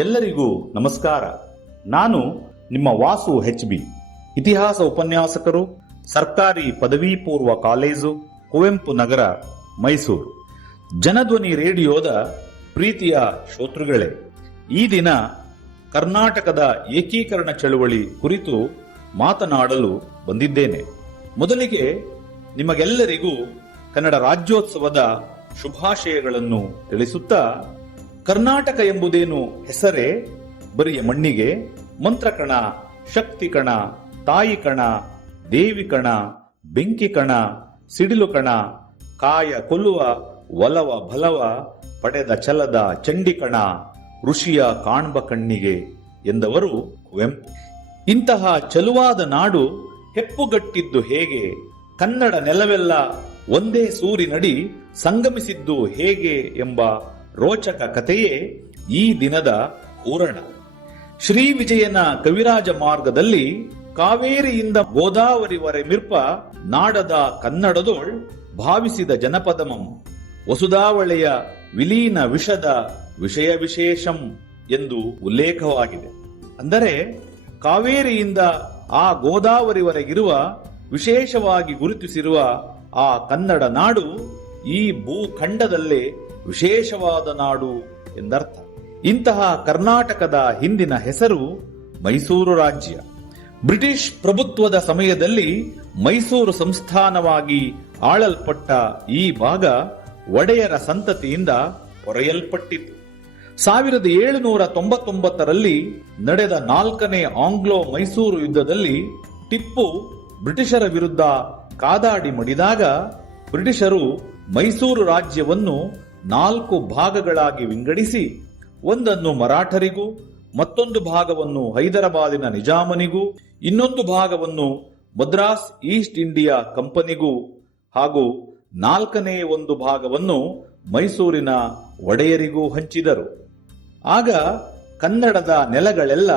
ಎಲ್ಲರಿಗೂ ನಮಸ್ಕಾರ. ನಾನು ನಿಮ್ಮ ವಾಸು HB, ಇತಿಹಾಸ ಉಪನ್ಯಾಸಕರು, ಸರ್ಕಾರಿ ಪದವಿ ಪೂರ್ವ ಕಾಲೇಜು, ಕುವೆಂಪು ನಗರ, ಮೈಸೂರು. ಜನಧ್ವನಿ ರೇಡಿಯೋದ ಪ್ರೀತಿಯ ಶ್ರೋತೃಗಳೇ, ಈ ದಿನ ಕರ್ನಾಟಕದ ಏಕೀಕರಣ ಚಳುವಳಿ ಕುರಿತು ಮಾತನಾಡಲು ಬಂದಿದ್ದೇನೆ. ಮೊದಲಿಗೆ ನಿಮಗೆಲ್ಲರಿಗೂ ಕನ್ನಡ ರಾಜ್ಯೋತ್ಸವದ ಶುಭಾಶಯಗಳನ್ನು ತಿಳಿಸುತ್ತಾ, ಕರ್ನಾಟಕ ಎಂಬುದೇನು ಹೆಸರೇ, ಬರಿಯ ಮಣ್ಣಿಗೆ ಮಂತ್ರಕಣ, ಶಕ್ತಿ ಕಣ, ತಾಯಿ ಕಣ, ದೇವಿ ಕಣ, ಬೆಂಕಿ ಕಣ, ಸಿಡಿಲು ಕಣ, ಕಾಯ ಕೊಲ್ಲುವ ಒಲವ ಬಲವ ಪಡೆದ ಛಲದ ಚಂಡಿಕಣ, ಋಷಿಯ ಕಾಣ್ಬ ಕಣ್ಣಿಗೆ ಎಂದವರು ಕುವೆಂಪು. ಇಂತಹ ಚಲುವಾದ ನಾಡು ಹೆಪ್ಪುಗಟ್ಟಿದ್ದು ಹೇಗೆ, ಕನ್ನಡ ನೆಲವೆಲ್ಲ ಒಂದೇ ಸೂರಿನಡಿ ಸಂಗಮಿಸಿದ್ದು ಹೇಗೆ ಎಂಬ ರೋಚಕ ಕಥೆಯೇ ಈ ದಿನದ ಹೂರಣ. ಶ್ರೀ ವಿಜಯನ ಕವಿರಾಜ ಮಾರ್ಗದಲ್ಲಿ ಕಾವೇರಿಯಿಂದ ಗೋದಾವರಿವರೆ ಮಿರ್ಪ ನಾಡದ ಕನ್ನಡದೋಳ್ ಭಾವಿಸಿದ ಜನಪದಮಂ ವಸುಧಾವಳೆಯ ವಿಲೀನ ವಿಷದ ವಿಷಯ ವಿಶೇಷಂ ಎಂದು ಉಲ್ಲೇಖವಾಗಿದೆ. ಅಂದರೆ ಕಾವೇರಿಯಿಂದ ಆ ಗೋದಾವರಿವರೆಗಿರುವ ವಿಶೇಷವಾಗಿ ಗುರುತಿಸಿರುವ ಆ ಕನ್ನಡ ನಾಡು ಈ ಭೂಖಂಡದಲ್ಲೇ ವಿಶೇಷವಾದ ನಾಡು ಎಂದರ್ಥ. ಇಂತಹ ಕರ್ನಾಟಕದ ಹಿಂದಿನ ಹೆಸರು ಮೈಸೂರು ರಾಜ್ಯ. ಬ್ರಿಟಿಷ್ ಪ್ರಭುತ್ವದ ಸಮಯದಲ್ಲಿ ಮೈಸೂರು ಸಂಸ್ಥಾನವಾಗಿ ಆಳಲ್ಪಟ್ಟ ಈ ಭಾಗ ಒಡೆಯರ ಸಂತತಿಯಿಂದ ಹೊರೆಯಲ್ಪಟ್ಟಿತು. 1799ರಲ್ಲಿ ನಡೆದ 4ನೇ ಆಂಗ್ಲೋ ಮೈಸೂರು ಯುದ್ಧದಲ್ಲಿ ಟಿಪ್ಪು ಬ್ರಿಟಿಷರ ವಿರುದ್ಧ ಕಾದಾಡಿ ಮಡಿದಾಗ ಬ್ರಿಟಿಷರು ಮೈಸೂರು ರಾಜ್ಯವನ್ನು 4 ಭಾಗಗಳಾಗಿ ವಿಂಗಡಿಸಿ, ಒಂದನ್ನು ಮರಾಠರಿಗೂ, ಮತ್ತೊಂದು ಭಾಗವನ್ನು ಹೈದರಾಬಾದಿನ ನಿಜಾಮನಿಗೂ, ಇನ್ನೊಂದು ಭಾಗವನ್ನು ಮದ್ರಾಸ್ ಈಸ್ಟ್ ಇಂಡಿಯಾ ಕಂಪನಿಗೂ ಹಾಗೂ 4ನೇ ಒಂದು ಭಾಗವನ್ನು ಮೈಸೂರಿನ ಒಡೆಯರಿಗೂ ಹಂಚಿದರು. ಆಗ ಕನ್ನಡದ ನೆಲಗಳೆಲ್ಲ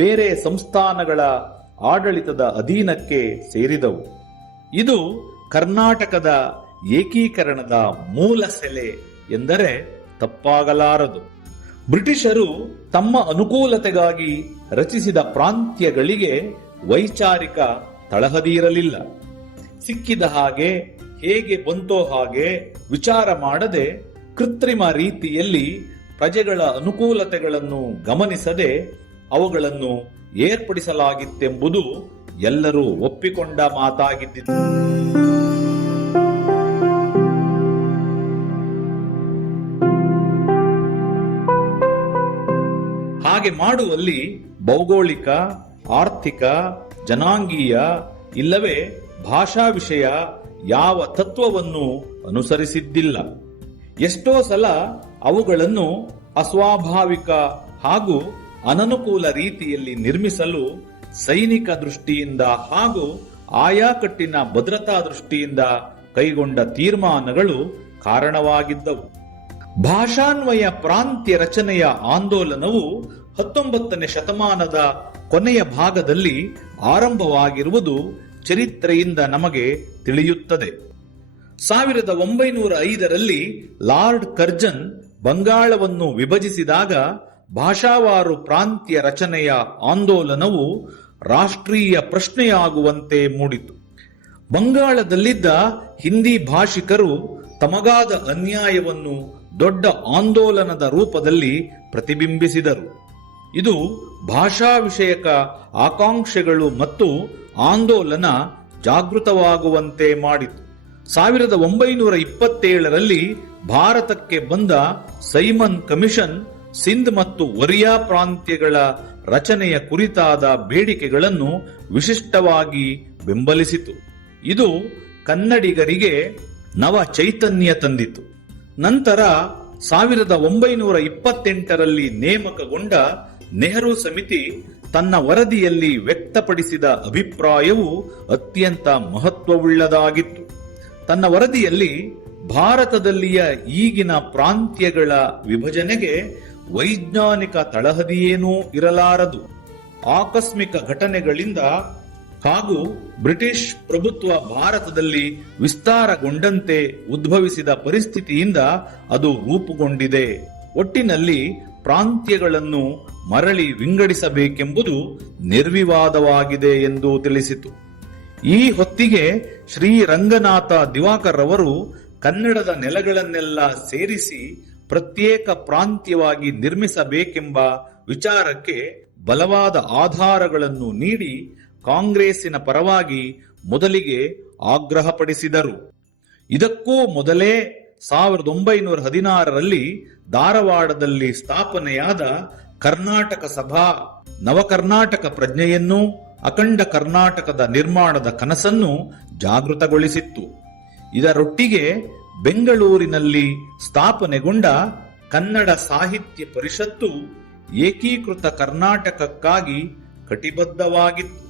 ಬೇರೆ ಸಂಸ್ಥಾನಗಳ ಆಡಳಿತದ ಅಧೀನಕ್ಕೆ ಸೇರಿದವು. ಇದು ಕರ್ನಾಟಕದ ಏಕೀಕರಣದ ಮೂಲ ಸೆಲೆ ಎಂದರೆ ತಪ್ಪಾಗಲಾರದು. ಬ್ರಿಟಿಷರು ತಮ್ಮ ಅನುಕೂಲತೆಗಾಗಿ ರಚಿಸಿದ ಪ್ರಾಂತ್ಯಗಳಿಗೆ ವೈಚಾರಿಕ ತಳಹದಿಯಿರಲಿಲ್ಲ. ಸಿಕ್ಕಿದ ಹಾಗೆ ಹೇಗೆ ಬಂತೋ ಹಾಗೆ ವಿಚಾರ ಮಾಡದೆ ಕೃತ್ರಿಮ ರೀತಿಯಲ್ಲಿ ಪ್ರಜೆಗಳ ಅನುಕೂಲತೆಗಳನ್ನು ಗಮನಿಸದೆ ಅವುಗಳನ್ನು ಏರ್ಪಡಿಸಲಾಗಿತ್ತೆಂಬುದು ಎಲ್ಲರೂ ಒಪ್ಪಿಕೊಂಡ ಮಾತಾಗಿದ್ದಿತು. ಹಾಗೆ ಮಾಡುವಲ್ಲಿ ಭೌಗೋಳಿಕ, ಆರ್ಥಿಕ, ಜನಾಂಗೀಯ ಇಲ್ಲವೇ ಭಾಷಾ ವಿಷಯ ಯಾವ ತತ್ವವನ್ನು ಅನುಸರಿಸಿದ್ದಿಲ್ಲ. ಎಷ್ಟೋ ಸಲ ಅವುಗಳನ್ನು ಅಸ್ವಾಭಾವಿಕ ಹಾಗೂ ಅನನುಕೂಲ ರೀತಿಯಲ್ಲಿ ನಿರ್ಮಿಸಲು ಸೈನಿಕ ದೃಷ್ಟಿಯಿಂದ ಹಾಗೂ ಆಯಾಕಟ್ಟಿನ ಭದ್ರತಾ ದೃಷ್ಟಿಯಿಂದ ಕೈಗೊಂಡ ತೀರ್ಮಾನಗಳು ಕಾರಣವಾಗಿದ್ದವು. ಭಾಷಾನ್ವಯ ಪ್ರಾಂತ್ಯ ರಚನೆಯ ಆಂದೋಲನವು 19ನೇ ಶತಮಾನದ ಕೊನೆಯ ಭಾಗದಲ್ಲಿ ಆರಂಭವಾಗಿರುವುದು ಚರಿತ್ರೆಯಿಂದ ನಮಗೆ ತಿಳಿಯುತ್ತದೆ. 1905ರಲ್ಲಿ ಲಾರ್ಡ್ ಕರ್ಜನ್ ಬಂಗಾಳವನ್ನು ವಿಭಜಿಸಿದಾಗ ಭಾಷಾವಾರು ಪ್ರಾಂತ್ಯ ರಚನೆಯ ಆಂದೋಲನವು ರಾಷ್ಟ್ರೀಯ ಪ್ರಶ್ನೆಯಾಗುವಂತೆ ಮೂಡಿತು. ಬಂಗಾಳದಲ್ಲಿದ್ದ ಹಿಂದಿ ಭಾಷಿಕರು ತಮಗಾದ ಅನ್ಯಾಯವನ್ನು ದೊಡ್ಡ ಆಂದೋಲನದ ರೂಪದಲ್ಲಿ ಪ್ರತಿಬಿಂಬಿಸಿದರು. ಇದು ಭಾಷಾ ವಿಷಯಕ ಆಕಾಂಕ್ಷೆಗಳು ಮತ್ತು ಆಂದೋಲನ ಜಾಗೃತವಾಗುವಂತೆ ಮಾಡಿತು. 1927ರಲ್ಲಿ ಭಾರತಕ್ಕೆ ಬಂದ ಸೈಮನ್ ಕಮಿಷನ್ ಸಿಂಧ್ ಮತ್ತು ಒರಿಯಾ ಪ್ರಾಂತ್ಯಗಳ ರಚನೆಯ ಕುರಿತಾದ ಬೇಡಿಕೆಗಳನ್ನು ವಿಶಿಷ್ಟವಾಗಿ ಬೆಂಬಲಿಸಿತು. ಇದು ಕನ್ನಡಿಗರಿಗೆ ನವ ಚೈತನ್ಯ ತಂದಿತು. ನಂತರ 1928ರಲ್ಲಿ ನೇಮಕಗೊಂಡ ನೆಹರು ಸಮಿತಿ ತನ್ನ ವರದಿಯಲ್ಲಿ ವ್ಯಕ್ತಪಡಿಸಿದ ಅಭಿಪ್ರಾಯವು ಅತ್ಯಂತ ಮಹತ್ವವುಳ್ಳದಾಗಿತ್ತು. ತನ್ನ ವರದಿಯಲ್ಲಿ ಭಾರತದಲ್ಲಿಯ ಈಗಿನ ಪ್ರಾಂತ್ಯಗಳ ವಿಭಜನೆಗೆ ವೈಜ್ಞಾನಿಕ ತಳಹದಿಯೇನೂ ಇರಲಾರದು. ಆಕಸ್ಮಿಕ ಘಟನೆಗಳಿಂದ ಹಾಗೂ ಬ್ರಿಟಿಷ್ ಪ್ರಭುತ್ವ ಭಾರತದಲ್ಲಿ ವಿಸ್ತಾರಗೊಂಡಂತೆ ಉದ್ಭವಿಸಿದ ಪರಿಸ್ಥಿತಿಯಿಂದ ಅದು ರೂಪುಗೊಂಡಿದೆ. ಒಟ್ಟಿನಲ್ಲಿ ಪ್ರಾಂತ್ಯಗಳನ್ನು ಮರಳಿ ವಿಂಗಡಿಸಬೇಕೆಂಬುದು ನಿರ್ವಿವಾದವಾಗಿದೆ ಎಂದು ತಿಳಿಸಿತು. ಈ ಹೊತ್ತಿಗೆ ಶ್ರೀರಂಗನಾಥ ದಿವಾಕರ್ ಅವರು ಕನ್ನಡದ ನೆಲಗಳನ್ನೆಲ್ಲ ಸೇರಿಸಿ ಪ್ರತ್ಯೇಕ ಪ್ರಾಂತ್ಯವಾಗಿ ನಿರ್ಮಿಸಬೇಕೆಂಬ ವಿಚಾರಕ್ಕೆ ಬಲವಾದ ಆಧಾರಗಳನ್ನು ನೀಡಿ ಕಾಂಗ್ರೆಸ್ಸಿನ ಪರವಾಗಿ ಮೊದಲಿಗೆ ಆಗ್ರಹಪಡಿಸಿದರು. ಇದಕ್ಕೂ ಮೊದಲೇ 1916ರಲ್ಲಿ ಧಾರವಾಡದಲ್ಲಿ ಸ್ಥಾಪನೆಯಾದ ಕರ್ನಾಟಕ ಸಭಾ ನವಕರ್ನಾಟಕ ಪ್ರಜ್ಞೆಯನ್ನು, ಅಖಂಡ ಕರ್ನಾಟಕದ ನಿರ್ಮಾಣದ ಕನಸನ್ನು ಜಾಗೃತಗೊಳಿಸಿತ್ತು. ಇದರೊಟ್ಟಿಗೆ ಬೆಂಗಳೂರಿನಲ್ಲಿ ಸ್ಥಾಪನೆಗೊಂಡ ಕನ್ನಡ ಸಾಹಿತ್ಯ ಪರಿಷತ್ತು ಏಕೀಕೃತ ಕರ್ನಾಟಕಕ್ಕಾಗಿ ಕಟಿಬದ್ಧವಾಗಿತ್ತು.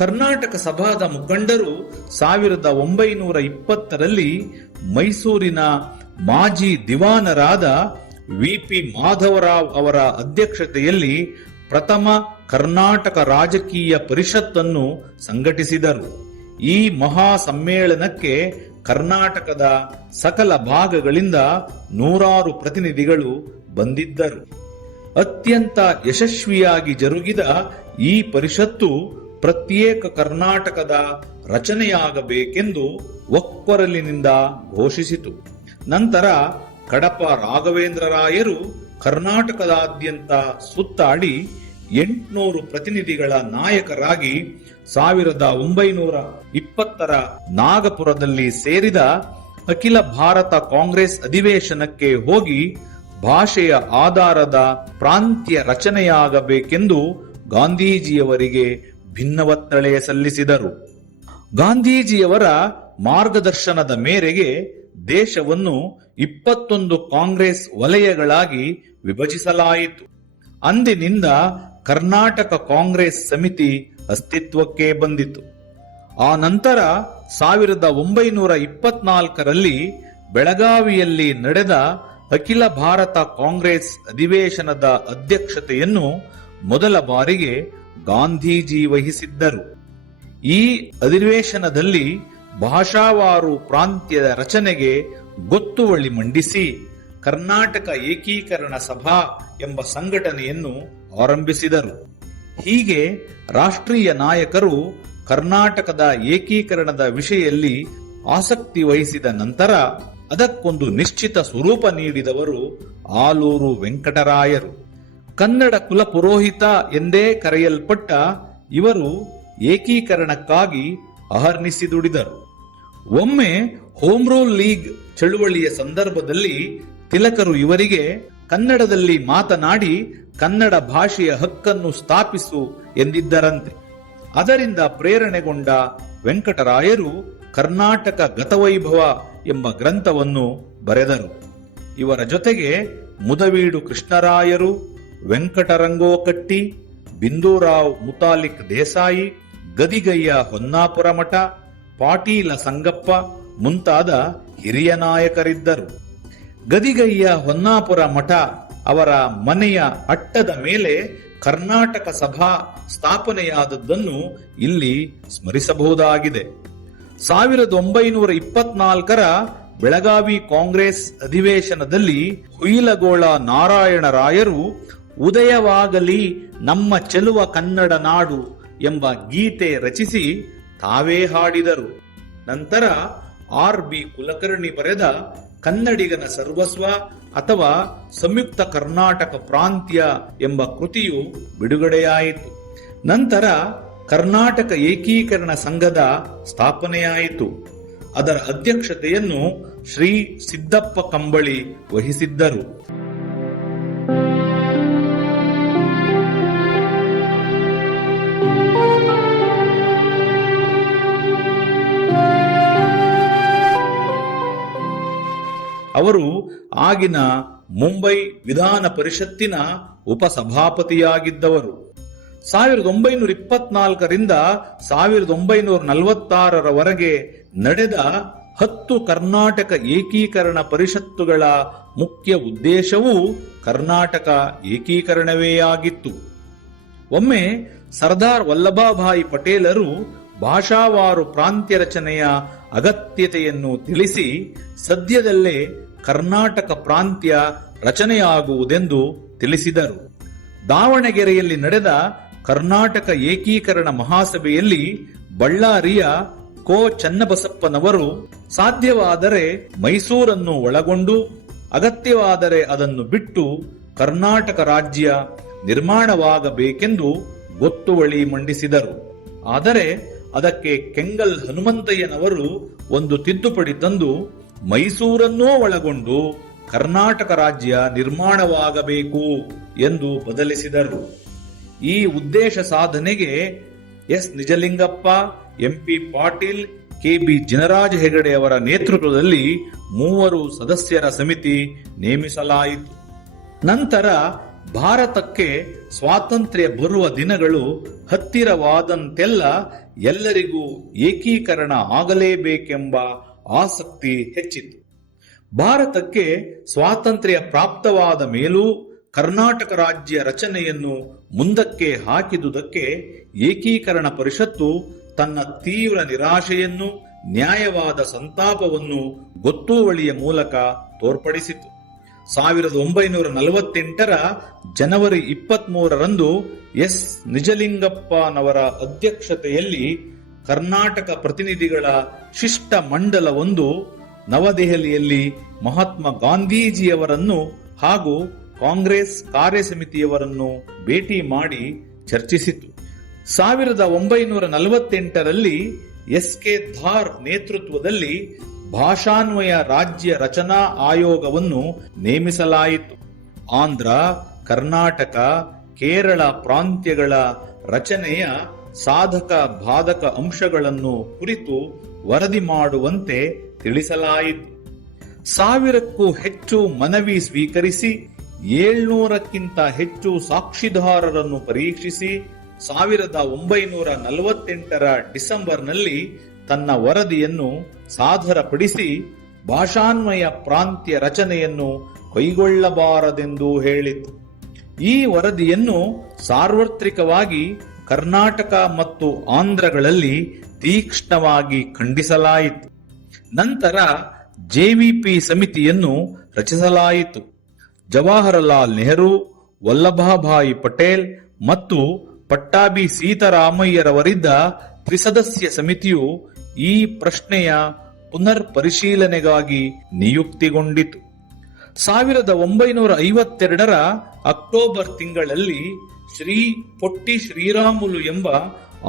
ಕರ್ನಾಟಕ ಸಭಾದ ಮುಖಂಡರು 1920ರಲ್ಲಿ ಮೈಸೂರಿನ ಮಾಜಿ ದಿವಾನರಾದ ವಿ.ಪಿ. ಮಾಧವರಾವ್ ಅವರ ಅಧ್ಯಕ್ಷತೆಯಲ್ಲಿ ಪ್ರಥಮ ಕರ್ನಾಟಕ ರಾಜಕೀಯ ಪರಿಷತ್ತನ್ನು ಸಂಘಟಿಸಿದರು. ಈ ಮಹಾ ಸಮ್ಮೇಳನಕ್ಕೆ ಕರ್ನಾಟಕದ ಸಕಲ ಭಾಗಗಳಿಂದ ನೂರಾರು ಪ್ರತಿನಿಧಿಗಳು ಬಂದಿದ್ದರು. ಅತ್ಯಂತ ಯಶಸ್ವಿಯಾಗಿ ಜರುಗಿದ ಈ ಪರಿಷತ್ತು ಪ್ರತ್ಯೇಕ ಕರ್ನಾಟಕದ ರಚನೆಯಾಗಬೇಕೆಂದು ಒಕ್ಕೊರಲಿನಿಂದ ಘೋಷಿಸಿತು. ನಂತರ ಕಡಪ ರಾಘವೇಂದ್ರ ರಾಯರು ಕರ್ನಾಟಕದಾದ್ಯಂತ ಸುತ್ತಾಡಿ 800 ಪ್ರತಿನಿಧಿಗಳ ನಾಯಕರಾಗಿ 1920ರ ನಾಗಪುರದಲ್ಲಿ ಸೇರಿದ ಅಖಿಲ ಭಾರತ ಕಾಂಗ್ರೆಸ್ ಅಧಿವೇಶನಕ್ಕೆ ಹೋಗಿ ಭಾಷೆಯ ಆಧಾರದ ಪ್ರಾಂತ್ಯ ರಚನೆಯಾಗಬೇಕೆಂದು ಗಾಂಧೀಜಿಯವರಿಗೆ ಭಿನ್ನವತ್ತಳೆ ಸಲ್ಲಿಸಿದರು. ಗಾಂಧೀಜಿಯವರ ಮಾರ್ಗದರ್ಶನದ ಮೇರೆಗೆ ದೇಶವನ್ನು 21 ಕಾಂಗ್ರೆಸ್ ವಲಯಗಳಾಗಿ ವಿಭಜಿಸಲಾಯಿತು. ಅಂದಿನಿಂದ ಕರ್ನಾಟಕ ಕಾಂಗ್ರೆಸ್ ಸಮಿತಿ ಅಸ್ತಿತ್ವಕ್ಕೆ ಬಂದಿತು. ಆ ನಂತರ 1924ರಲ್ಲಿ ಬೆಳಗಾವಿಯಲ್ಲಿ ನಡೆದ ಅಖಿಲ ಭಾರತ ಕಾಂಗ್ರೆಸ್ ಅಧಿವೇಶನದ ಅಧ್ಯಕ್ಷತೆಯನ್ನು ಮೊದಲ ಬಾರಿಗೆ ಗಾಂಧೀಜಿ ವಹಿಸಿದ್ದರು. ಈ ಅಧಿವೇಶನದಲ್ಲಿ ಭಾಷಾವಾರು ಪ್ರಾಂತ್ಯದ ರಚನೆಗೆ ಗೊತ್ತುವಳಿ ಮಂಡಿಸಿ ಕರ್ನಾಟಕ ಏಕೀಕರಣ ಸಭಾ ಎಂಬ ಸಂಘಟನೆಯನ್ನು ಆರಂಭಿಸಿದರು. ಹೀಗೆ ರಾಷ್ಟ್ರೀಯ ನಾಯಕರು ಕರ್ನಾಟಕದ ಏಕೀಕರಣದ ವಿಷಯದಲ್ಲಿ ಆಸಕ್ತಿ ವಹಿಸಿದ ನಂತರ ಅದಕ್ಕೊಂದು ನಿಶ್ಚಿತ ಸ್ವರೂಪ ನೀಡಿದವರು ಆಲೂರು ವೆಂಕಟರಾಯರು. ಕನ್ನಡ ಕುಲಪುರೋಹಿತ ಎಂದೇ ಕರೆಯಲ್ಪಟ್ಟ ಇವರು ಏಕೀಕರಣಕ್ಕಾಗಿ ಅಹರ್ನಿಸಿ ದುಡಿದರು. ಒಮ್ಮೆ ಹೋಮ್ ರೂಲ್ ಲೀಗ್ ಚಳುವಳಿಯ ಸಂದರ್ಭದಲ್ಲಿ ತಿಲಕರು ಇವರಿಗೆ ಕನ್ನಡದಲ್ಲಿ ಮಾತನಾಡಿ ಕನ್ನಡ ಭಾಷೆಯ ಹಕ್ಕನ್ನು ಸ್ಥಾಪಿಸು ಎಂದಿದ್ದರಂತೆ. ಅದರಿಂದ ಪ್ರೇರಣೆಗೊಂಡ ವೆಂಕಟರಾಯರು ಕರ್ನಾಟಕ ಗತವೈಭವ ಎಂಬ ಗ್ರಂಥವನ್ನು ಬರೆದರು. ಇವರ ಜೊತೆಗೆ ಮುದವೀಡು ಕೃಷ್ಣರಾಯರು, ವೆಂಕಟರಂಗೋಕಟ್ಟಿ, ಬಿಂದೂರಾವ್ ಮುತಾಲಿಕ್ ದೇಸಾಯಿ, ಗದಿಗಯ್ಯ ಹೊನ್ನಾಪುರ ಮಠ, ಪಾಟೀಲ ಸಂಗಪ್ಪ ಮುಂತಾದ ಹಿರಿಯ ನಾಯಕರಿದ್ದರು. ಗದಿಗಯ್ಯ ಹೊನ್ನಾಪುರ ಮಠ ಅವರ ಮನೆಯ ಅಟ್ಟದ ಮೇಲೆ ಕರ್ನಾಟಕ ಸಭಾ ಸ್ಥಾಪನೆಯಾದದ್ದನ್ನು ಇಲ್ಲಿ ಸ್ಮರಿಸಬಹುದಾಗಿದೆ. 1924ರ ಬೆಳಗಾವಿ ಕಾಂಗ್ರೆಸ್ ಅಧಿವೇಶನದಲ್ಲಿ ಹುಯಿಲಗೋಳ ನಾರಾಯಣರಾಯರು ಉದಯವಾಗಲಿ ನಮ್ಮ ಚೆಲುವ ಕನ್ನಡ ನಾಡು ಎಂಬ ಗೀತೆ ರಚಿಸಿ ತಾವೇ ಹಾಡಿದರು. ನಂತರ R.B. ಕುಲಕರ್ಣಿ ಬರೆದ ಕನ್ನಡಿಗನ ಸರ್ವಸ್ವ ಅಥವಾ ಸಂಯುಕ್ತ ಕರ್ನಾಟಕ ಪ್ರಾಂತ್ಯ ಎಂಬ ಕೃತಿಯು ಬಿಡುಗಡೆಯಾಯಿತು. ನಂತರ ಕರ್ನಾಟಕ ಏಕೀಕರಣ ಸಂಘದ ಸ್ಥಾಪನೆಯಾಯಿತು. ಅದರ ಅಧ್ಯಕ್ಷತೆಯನ್ನು ಶ್ರೀ ಸಿದ್ದಪ್ಪ ಕಂಬಳಿ ವಹಿಸಿದ್ದರು. ಅವರು ಆಗಿನ ಮುಂಬೈ ವಿಧಾನ ಪರಿಷತ್ತಿನ ಉಪಸಭಾಪತಿಯಾಗಿದ್ದವರು. 1924ರಿಂದ 1946ರವರೆಗೆ ನಡೆದ 10 ಕರ್ನಾಟಕ ಏಕೀಕರಣ ಪರಿಷತ್ತುಗಳ ಮುಖ್ಯ ಉದ್ದೇಶವೂ ಕರ್ನಾಟಕ ಏಕೀಕರಣವೇ ಆಗಿತ್ತು. ಒಮ್ಮೆ ಸರ್ದಾರ್ ವಲ್ಲಭಭಾಯಿ ಪಟೇಲರು ಭಾಷಾವಾರು ಪ್ರಾಂತ್ಯ ರಚನೆಯ ಅಗತ್ಯತೆಯನ್ನು ತಿಳಿಸಿ ಸದ್ಯದಲ್ಲೇ ಕರ್ನಾಟಕ ಪ್ರಾಂತ್ಯ ರಚನೆಯಾಗುವುದೆಂದು ತಿಳಿಸಿದರು. ದಾವಣಗೆರೆಯಲ್ಲಿ ನಡೆದ ಕರ್ನಾಟಕ ಏಕೀಕರಣ ಮಹಾಸಭೆಯಲ್ಲಿ ಬಳ್ಳಾರಿಯ ಕೋ ಚನ್ನಬಸಪ್ಪನವರು ಸಾಧ್ಯವಾದರೆ ಮೈಸೂರನ್ನು ಒಳಗೊಂಡು ಅಗತ್ಯವಾದರೆ ಅದನ್ನು ಬಿಟ್ಟು ಕರ್ನಾಟಕ ರಾಜ್ಯ ನಿರ್ಮಾಣವಾಗಬೇಕೆಂದು ಗೊತ್ತುವಳಿ ಮಂಡಿಸಿದರು. ಆದರೆ ಅದಕ್ಕೆ ಕೆಂಗಲ್ ಹನುಮಂತಯ್ಯನವರು ಒಂದು ತಿದ್ದುಪಡಿ ತಂದು ಮೈಸೂರನ್ನೂ ಒಳಗೊಂಡು ಕರ್ನಾಟಕ ರಾಜ್ಯ ನಿರ್ಮಾಣವಾಗಬೇಕು ಎಂದು ಬದಲಿಸಿದರು. ಈ ಉದ್ದೇಶ ಸಾಧನೆಗೆ S Nijalingappa, MP Patil, KB Jinaraja Hegde ಅವರ ನೇತೃತ್ವದಲ್ಲಿ 3 ಸದಸ್ಯರ ಸಮಿತಿ ನೇಮಿಸಲಾಯಿತು. ನಂತರ ಭಾರತಕ್ಕೆ ಸ್ವಾತಂತ್ರ್ಯ ಬರುವ ದಿನಗಳು ಹತ್ತಿರವಾದಂತೆಲ್ಲ ಎಲ್ಲರಿಗೂ ಏಕೀಕರಣ ಆಗಲೇಬೇಕೆಂಬ ಆಸಕ್ತಿ ಹೆಚ್ಚಿತು. ಭಾರತಕ್ಕೆ ಸ್ವಾತಂತ್ರ್ಯ ಪ್ರಾಪ್ತವಾದ ಮೇಲೂ ಕರ್ನಾಟಕ ರಾಜ್ಯ ರಚನೆಯನ್ನು ಮುಂದಕ್ಕೆ ಹಾಕಿದುದಕ್ಕೆ ಏಕೀಕರಣ ಪರಿಷತ್ತು ತನ್ನ ತೀವ್ರ ನಿರಾಶೆಯನ್ನು, ನ್ಯಾಯವಾದ ಸಂತಾಪವನ್ನು ಗೊತ್ತುವಳಿಯ ಮೂಲಕ ತೋರ್ಪಡಿಸಿತು. 1948ರ ಜನವರಿ 23ರಂದು ಎಸ್ ನಿಜಲಿಂಗಪ್ಪನವರ ಅಧ್ಯಕ್ಷತೆಯಲ್ಲಿ ಕರ್ನಾಟಕ ಪ್ರತಿನಿಧಿಗಳ ಶಿಷ್ಟ ಮಂಡಲವೊಂದು ನವದೆಹಲಿಯಲ್ಲಿ ಮಹಾತ್ಮ ಗಾಂಧೀಜಿಯವರನ್ನು ಹಾಗೂ ಕಾಂಗ್ರೆಸ್ ಕಾರ್ಯಸಮಿತಿಯವರನ್ನು ಭೇಟಿ ಮಾಡಿ ಚರ್ಚಿಸಿತು. 1948ರಲ್ಲಿ ಎಸ್.ಕೆ. ಧಾರ್ ನೇತೃತ್ವದಲ್ಲಿ ಭಾಷಾನ್ವಯ ರಾಜ್ಯ ರಚನಾ ಆಯೋಗವನ್ನು ನೇಮಿಸಲಾಯಿತು. ಆಂಧ್ರ, ಕರ್ನಾಟಕ, ಕೇರಳ ಪ್ರಾಂತ್ಯಗಳ ರಚನೆಯ ಸಾಧಕ ಬಾಧಕ ಅಂಶಗಳನ್ನು ಕುರಿತು ವರದಿ ಮಾಡುವಂತೆ ತಿಳಿಸಲಾಯಿತು. 1000ಕ್ಕೂ ಹೆಚ್ಚು ಮನವಿ ಸ್ವೀಕರಿಸಿ 700ಕ್ಕಿಂತ ಹೆಚ್ಚು ಸಾಕ್ಷಿದಾರರನ್ನು ಪರೀಕ್ಷಿಸಿ 1948ರ ಡಿಸೆಂಬರ್ನಲ್ಲಿ ತನ್ನ ವರದಿಯನ್ನು ಸಾದರಪಡಿಸಿ ಭಾಷಾನ್ವಯ ಪ್ರಾಂತ್ಯ ರಚನೆಯನ್ನು ಕೈಗೊಳ್ಳಬಾರದೆಂದು ಹೇಳಿತು. ಈ ವರದಿಯನ್ನು ಸಾರ್ವತ್ರಿಕವಾಗಿ ಕರ್ನಾಟಕ ಮತ್ತು ಆಂಧ್ರಗಳಲ್ಲಿ ತೀಕ್ಷ್ಣವಾಗಿ ಖಂಡಿಸಲಾಯಿತು. ನಂತರ ಜೆವಿಪಿ ಸಮಿತಿಯನ್ನು ರಚಿಸಲಾಯಿತು. ಜವಾಹರಲಾಲ್ ನೆಹರು, ವಲ್ಲಭಭಾಯಿ ಪಟೇಲ್ ಮತ್ತು ಪಟ್ಟಾಭಿ ಸೀತಾರಾಮಯ್ಯರವರಿದ್ದ ತ್ರಿಸದಸ್ಯ ಸಮಿತಿಯು ಈ ಪ್ರಶ್ನೆಯ ಪುನರ್ ಪರಿಶೀಲನೆಗಾಗಿ ನಿಯುಕ್ತಿಗೊಂಡಿತು. 1952ರ ಅಕ್ಟೋಬರ್ ತಿಂಗಳಲ್ಲಿ ಶ್ರೀ ಪೊಟ್ಟಿ ಶ್ರೀರಾಮುಲು ಎಂಬ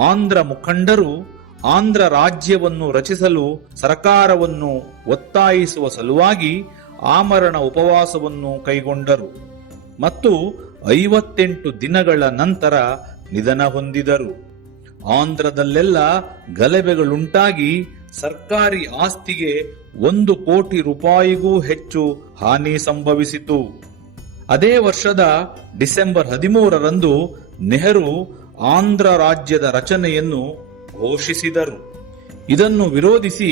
ಆಂಧ್ರ ಮುಖಂಡರು ಆಂಧ್ರ ರಾಜ್ಯವನ್ನು ರಚಿಸಲು ಸರ್ಕಾರವನ್ನು ಒತ್ತಾಯಿಸುವ ಸಲುವಾಗಿ ಆಮರಣ ಉಪವಾಸವನ್ನು ಕೈಗೊಂಡರು ಮತ್ತು 58 ದಿನಗಳ ನಂತರ ನಿಧನ ಹೊಂದಿದರು. ಆಂಧ್ರದಲ್ಲೆಲ್ಲ ಗಲಭೆಗಳುಂಟಾಗಿ ಸರ್ಕಾರಿ ಆಸ್ತಿಗೆ 1 ಕೋಟಿ ರೂಪಾಯಿಗೂ ಹೆಚ್ಚು ಹಾನಿ ಸಂಭವಿಸಿತು. ಅದೇ ವರ್ಷದ ಡಿಸೆಂಬರ್ 13ರಂದು ನೆಹರು ಆಂಧ್ರ ರಾಜ್ಯದ ರಚನೆಯನ್ನು ಘೋಷಿಸಿದರು. ಇದನ್ನು ವಿರೋಧಿಸಿ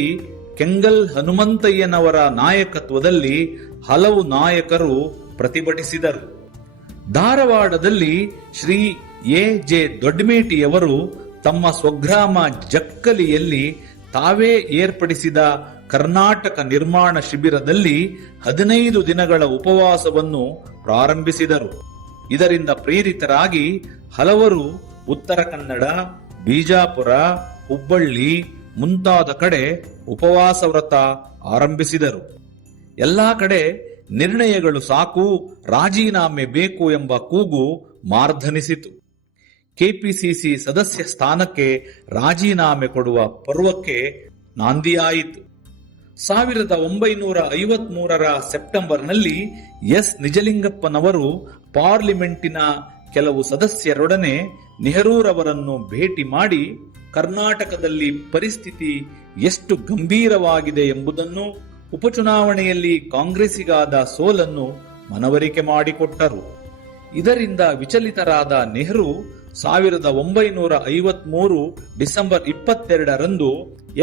ಕೆಂಗಲ್ ಹನುಮಂತಯ್ಯನವರ ನಾಯಕತ್ವದಲ್ಲಿ ಹಲವು ನಾಯಕರು ಪ್ರತಿಭಟಿಸಿದರು. ಧಾರವಾಡದಲ್ಲಿ ಶ್ರೀ ಎ.ಜೆ. ದೊಡ್ಡಮೇಟಿಯವರು ತಮ್ಮ ಸ್ವಗ್ರಾಮ ಜಕ್ಕಲಿಯಲ್ಲಿ ತಾವೇ ಏರ್ಪಡಿಸಿದ ಕರ್ನಾಟಕ ನಿರ್ಮಾಣ ಶಿಬಿರದಲ್ಲಿ 15 ದಿನಗಳ ಉಪವಾಸವನ್ನು ಪ್ರಾರಂಭಿಸಿದರು. ಇದರಿಂದ ಪ್ರೇರಿತರಾಗಿ ಹಲವರು ಉತ್ತರ ಕನ್ನಡ, ಬಿಜಾಪುರ, ಹುಬ್ಬಳ್ಳಿ ಮುಂತಾದ ಕಡೆ ಉಪವಾಸ ವ್ರತ ಆರಂಭಿಸಿದರು. ಎಲ್ಲಾ ಕಡೆ ನಿರ್ಣಯಗಳು ಸಾಕು, ರಾಜೀನಾಮೆ ಬೇಕು ಎಂಬ ಕೂಗು ಮಾರ್ಧನಿಸಿತು. ಕೆಪಿಸಿಸಿ ಸದಸ್ಯ ಸ್ಥಾನಕ್ಕೆ ರಾಜೀನಾಮೆ ಕೊಡುವ ಪರ್ವಕ್ಕೆ ನಾಂದಿಯಾಯಿತು. 1953ರ ಸೆಪ್ಟೆಂಬರ್ನಲ್ಲಿ ಎಸ್ ನಿಜಲಿಂಗಪ್ಪನವರು ಪಾರ್ಲಿಮೆಂಟಿನ ಕೆಲವು ಸದಸ್ಯರೊಡನೆ ನೆಹರೂರವರನ್ನು ಭೇಟಿ ಮಾಡಿ ಕರ್ನಾಟಕದಲ್ಲಿ ಪರಿಸ್ಥಿತಿ ಎಷ್ಟು ಗಂಭೀರವಾಗಿದೆ ಎಂಬುದನ್ನು, ಉಪಚುನಾವಣೆಯಲ್ಲಿ ಕಾಂಗ್ರೆಸ್ಸಿಗಾದ ಸೋಲನ್ನು ಮನವರಿಕೆ ಮಾಡಿಕೊಟ್ಟರು. ಇದರಿಂದ ವಿಚಲಿತರಾದ ನೆಹರು 1953 ಡಿಸೆಂಬರ್ 22ರಂದು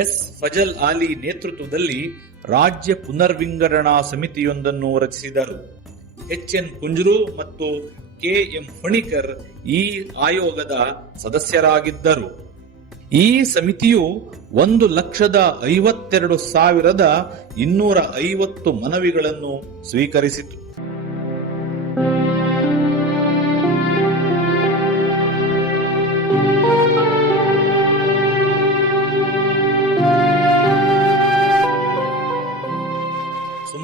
ಎಸ್ ಫಜಲ್ ಆಲಿ ನೇತೃತ್ವದಲ್ಲಿ ರಾಜ್ಯ ಪುನರ್ವಿಂಗಡಣಾ ಸಮಿತಿಯೊಂದನ್ನು ರಚಿಸಿದರು. ಎಚ್.ಎನ್. ಕುಂಜರು ಮತ್ತು ಕೆ.ಎಂ. ಫಣಿಕರ್ ಈ ಆಯೋಗದ ಸದಸ್ಯರಾಗಿದ್ದರು. ಈ ಸಮಿತಿಯು 1,52,250 ಮನವಿಗಳನ್ನು ಸ್ವೀಕರಿಸಿತು.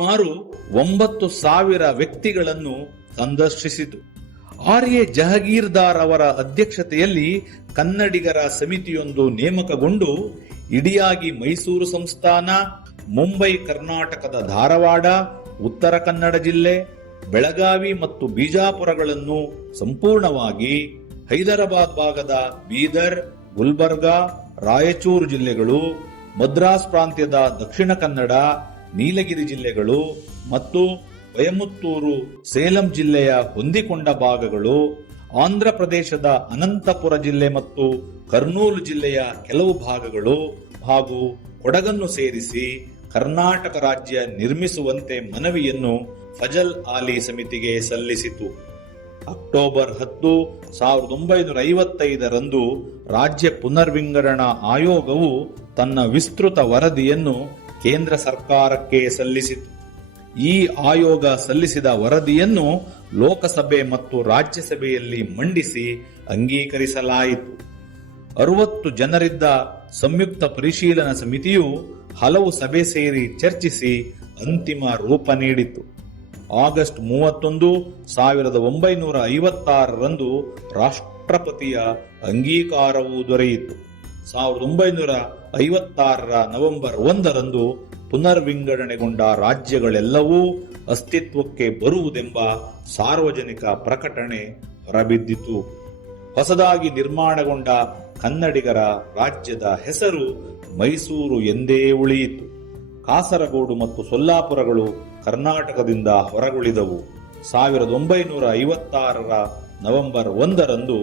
ಸುಮಾರು 9,000 ವ್ಯಕ್ತಿಗಳನ್ನು ಸಂದರ್ಶಿಸಿತು. ಆರ್.ಎ. ಜಹಗೀರ್ದಾರ್ ಅವರ ಅಧ್ಯಕ್ಷತೆಯಲ್ಲಿ ಕನ್ನಡಿಗರ ಸಮಿತಿಯೊಂದು ನೇಮಕಗೊಂಡು ಇಡಿಯಾಗಿ ಮೈಸೂರು ಸಂಸ್ಥಾನ, ಮುಂಬೈ ಕರ್ನಾಟಕದ ಧಾರವಾಡ, ಉತ್ತರ ಕನ್ನಡ ಜಿಲ್ಲೆ, ಬೆಳಗಾವಿ ಮತ್ತು ಬಿಜಾಪುರಗಳನ್ನು ಸಂಪೂರ್ಣವಾಗಿ, ಹೈದರಾಬಾದ್ ಭಾಗದ ಬೀದರ್, ಗುಲ್ಬರ್ಗಾ, ರಾಯಚೂರು ಜಿಲ್ಲೆಗಳು, ಮದ್ರಾಸ್ ಪ್ರಾಂತ್ಯದ ದಕ್ಷಿಣ ಕನ್ನಡ, ನೀಲಗಿರಿ ಜಿಲ್ಲೆಗಳು ಮತ್ತು ಕೊಯಮತ್ತೂರು, ಸೇಲಂ ಜಿಲ್ಲೆಯ ಹೊಂದಿಕೊಂಡ ಭಾಗಗಳು, ಆಂಧ್ರ ಪ್ರದೇಶದ ಅನಂತಪುರ ಜಿಲ್ಲೆ ಮತ್ತು ಕರ್ನೂಲು ಜಿಲ್ಲೆಯ ಕೆಲವು ಭಾಗಗಳು ಹಾಗೂ ಕೊಡಗನ್ನು ಸೇರಿಸಿ ಕರ್ನಾಟಕ ರಾಜ್ಯ ನಿರ್ಮಿಸುವಂತೆ ಮನವಿಯನ್ನು ಫಜಲ್ ಆಲಿ ಸಮಿತಿಗೆ ಸಲ್ಲಿಸಿತು. ಅಕ್ಟೋಬರ್ 10, 1955ರಂದು ರಾಜ್ಯ ಪುನರ್ವಿಂಗಡಣಾ ಆಯೋಗವು ತನ್ನ ವಿಸ್ತೃತ ವರದಿಯನ್ನು ಕೇಂದ್ರ ಸರ್ಕಾರಕ್ಕೆ ಸಲ್ಲಿಸಿತು. ಈ ಆಯೋಗ ಸಲ್ಲಿಸಿದ ವರದಿಯನ್ನು ಲೋಕಸಭೆ ಮತ್ತು ರಾಜ್ಯಸಭೆಯಲ್ಲಿ ಮಂಡಿಸಿ ಅಂಗೀಕರಿಸಲಾಯಿತು. 60 ಜನರಿದ್ದ ಸಂಯುಕ್ತ ಪರಿಶೀಲನಾ ಸಮಿತಿಯು ಹಲವು ಸಭೆ ಸೇರಿ ಚರ್ಚಿಸಿ ಅಂತಿಮ ರೂಪ ನೀಡಿತು. ಆಗಸ್ಟ್ 31, 1956ರಂದು ರಾಷ್ಟ್ರಪತಿಯ ಅಂಗೀಕಾರವೂ ದೊರೆಯಿತು. 1956ರ ನವೆಂಬರ್ 1ರಂದು ಪುನರ್ವಿಂಗಡಣೆಗೊಂಡ ರಾಜ್ಯಗಳೆಲ್ಲವೂ ಅಸ್ತಿತ್ವಕ್ಕೆ ಬರುವುದೆಂಬ ಸಾರ್ವಜನಿಕ ಪ್ರಕಟಣೆ ಹೊರಬಿದ್ದಿತು. ಹೊಸದಾಗಿ ನಿರ್ಮಾಣಗೊಂಡ ಕನ್ನಡಿಗರ ರಾಜ್ಯದ ಹೆಸರು ಮೈಸೂರು ಎಂದೇ ಉಳಿಯಿತು. ಕಾಸರಗೋಡು ಮತ್ತು ಸೊಲ್ಲಾಪುರಗಳು ಕರ್ನಾಟಕದಿಂದ ಹೊರಗುಳಿದವು. 1956ರ ನವೆಂಬರ್ 1ರಂದು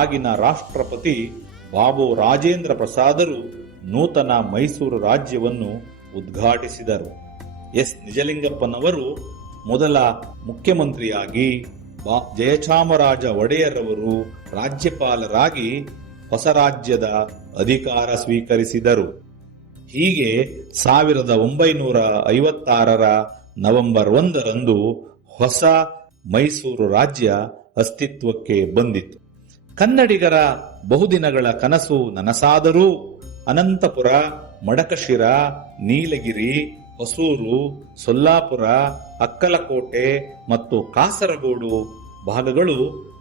ಆಗಿನ ರಾಷ್ಟ್ರಪತಿ ಬಾಬು ರಾಜೇಂದ್ರ ಪ್ರಸಾದರು ನೂತನ ಮೈಸೂರು ರಾಜ್ಯವನ್ನು ಉದ್ಘಾಟಿಸಿದರು. ಎಸ್. ನಿಜಲಿಂಗಪ್ಪನವರು ಮೊದಲ ಮುಖ್ಯಮಂತ್ರಿಯಾಗಿ, ಜಯಚಾಮರಾಜ ಒಡೆಯರ್ ಅವರು ರಾಜ್ಯಪಾಲರಾಗಿ ಹೊಸ ರಾಜ್ಯದ ಅಧಿಕಾರ ಸ್ವೀಕರಿಸಿದರು. ಹೀಗೆ 1956ರ ನವೆಂಬರ್ 1ರಂದು ಹೊಸ ಮೈಸೂರು ರಾಜ್ಯ ಅಸ್ತಿತ್ವಕ್ಕೆ ಬಂದಿತು. ಕನ್ನಡಿಗರ ಬಹುದಿನಗಳ ಕನಸು ನನಸಾದರೂ ಅನಂತಪುರ, ಮಡಕಶಿರ, ನೀಲಗಿರಿ, ಹೊಸೂರು, ಸೊಲ್ಲಾಪುರ, ಅಕ್ಕಲಕೋಟೆ ಮತ್ತು ಕಾಸರಗೋಡು ಭಾಗಗಳು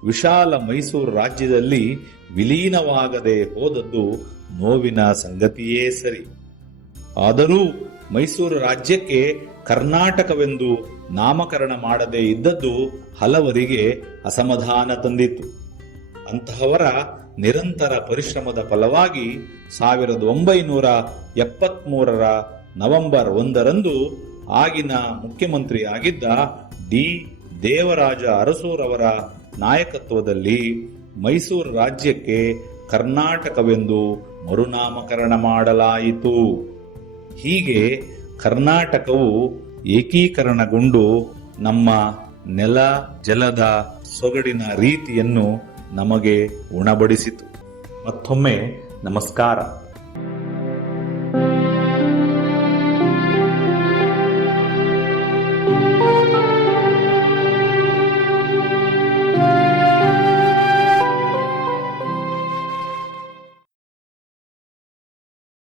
ವಿಶಾಲ ಮೈಸೂರು ರಾಜ್ಯದಲ್ಲಿ ವಿಲೀನವಾಗದೆ ಹೋದದ್ದು ನೋವಿನ ಸಂಗತಿಯೇ ಸರಿ. ಆದರೂ ಮೈಸೂರು ರಾಜ್ಯಕ್ಕೆ ಕರ್ನಾಟಕವೆಂದು ನಾಮಕರಣ ಮಾಡದೇ ಇದ್ದದ್ದು ಹಲವರಿಗೆ ಅಸಮಾಧಾನ ತಂದಿತು. ಅಂತಹವರ ನಿರಂತರ ಪರಿಶ್ರಮದ ಫಲವಾಗಿ 1973ರ ನವೆಂಬರ್ 1ರಂದು ಆಗಿನ ಮುಖ್ಯಮಂತ್ರಿಯಾಗಿದ್ದ ಡಿ. ದೇವರಾಜ ಅರಸೂರವರ ನಾಯಕತ್ವದಲ್ಲಿ ಮೈಸೂರು ರಾಜ್ಯಕ್ಕೆ ಕರ್ನಾಟಕವೆಂದು ಮರುನಾಮಕರಣ ಮಾಡಲಾಯಿತು. ಹೀಗೆ ಕರ್ನಾಟಕವು ಏಕೀಕರಣಗೊಂಡು ನಮ್ಮ ನೆಲ ಜಲದ ಸೊಗಡಿನ ರೀತಿಯನ್ನು ನಮಗೆ ಉಣಬಡಿಸಿತು. ಮತ್ತೊಮ್ಮೆ ನಮಸ್ಕಾರ.